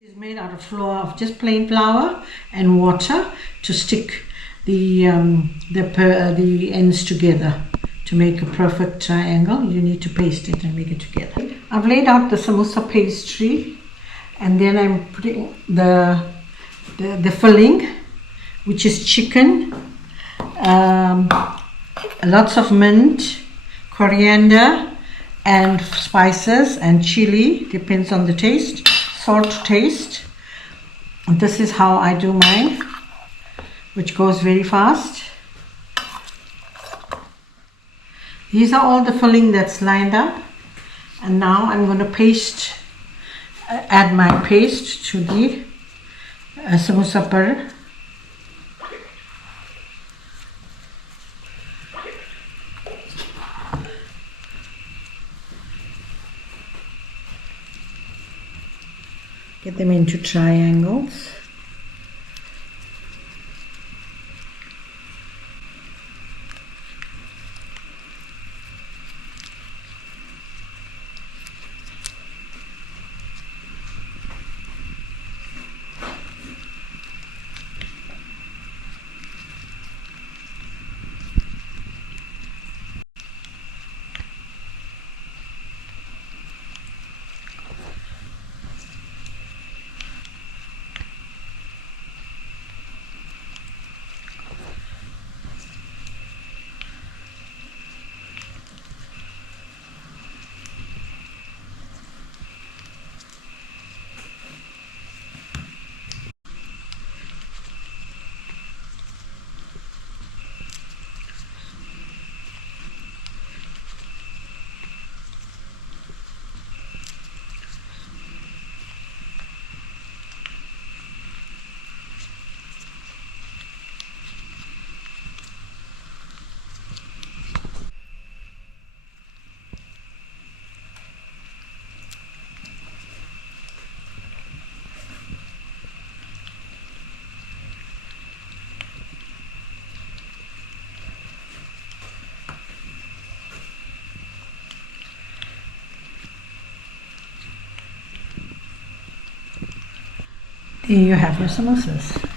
It's made out of flour, of just plain flour and water to stick the ends together to make a perfect triangle. You need to paste it and make it together. I've laid out the samosa pastry, and then I'm putting the filling, which is chicken, lots of mint, coriander, and spices and chili, depends on the taste, salt to taste. And this is how I do mine, which goes very fast. These are all the filling that's lined up, and now I'm going to add my paste to the samosa butter. Get them into triangles. Here you have your samosas.